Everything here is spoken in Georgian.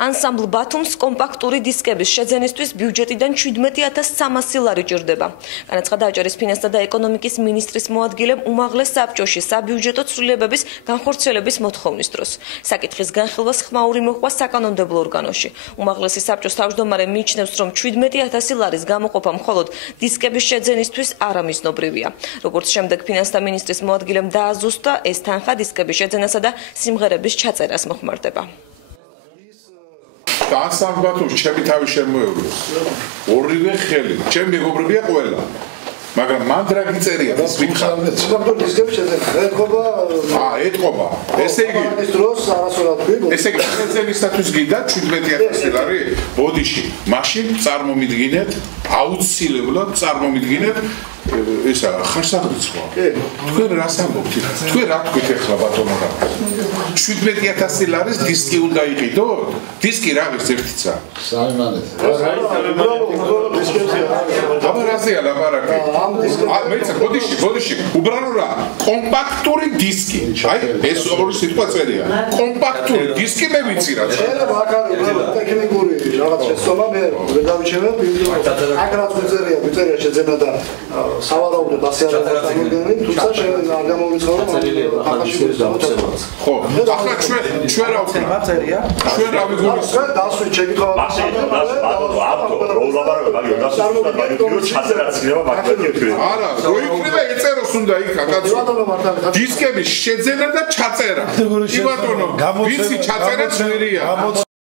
Ანსამბლ ბათუმს კომპაქტური დისკების შეძენისთვის ბიუჯეტიდან 17,300 ლარი ჭირდება. განაცხადა აჭარის ფინანსთა და ეკონომიკის მინისტრის მოადგილემ უმაღლეს საბჭოში საბიუჯეტო ცვლილებების განხორციელების მოთხოვნის დროს. საკითხის განხილვას ხმაური მოჰყვა საკანონმდებლო ორგანოში. უმაღლესი საბჭოს თავმჯდომარე მიიჩნევს, რომ 17,000 ლარის გამოყოფა მხოლოდ დისკების შეძენისთვის არამიზნობრივია. როგორც შემდეგ ფინანსთა მინისტრის მოადგილემ დააზუსტა, ეს თანხა დისკების შეძენასა და სიმღერების ჩაწერას მოხმარდება. ანსამბლ ბათუმს ჩემი თავი შემოევლოს. ორივე ხელი, ჩემი მეგობრებია ყველა. მაგრამ მან რა გიწერია ის ვიქხარ. დისკების შეძენა. ეთყობა. ესე იგი ის დროს არასოდეს თქვი. ესე იგი შეძენისათვის გინდა 17,000 ლარი. ბოდიში, მაშინ წარმომიდგინეთ, აუცილებლად წარმომიდგინეთ ისა ხარსაღრიცხვა. თქვენ რას ამბობთ? თქვენ რა თქვით ახლა ბატონო რა? 17,000 ლარის დისკი უნდა იყიდოთ? დისკი რა არის ერთიცა? საიმანეთ. აბა რაზეა ლაპარაკი? მეცა ბოდიში, უბრალოდ რა? კომპაქტური დისკი. აი ეს ორი სიტყვა წერია. კომპაქტური დისკი მე ვიცი რა. შეიძლება აქ არის ტექნიკური რაღაც შეცდომა მე ვერ დავიჩემებ. აქ რაც წერია შეძენა და სავარაუდოდ ასე არ წარმოგვიდგენთ, თუმცა არ გამოვლინწყო ხო, ახლა ჩვენ რა ვქნა? ჩვენ რა ვიგულისხმობთ? ჩვენ დასვით შეკითხვა. არა, რო იქნება ეწეროს უნდა იქა, კაცო. დისკების შეძენა და ჩაწერა. კი ბატონო, ვიცი ჩაწერა ძვირია.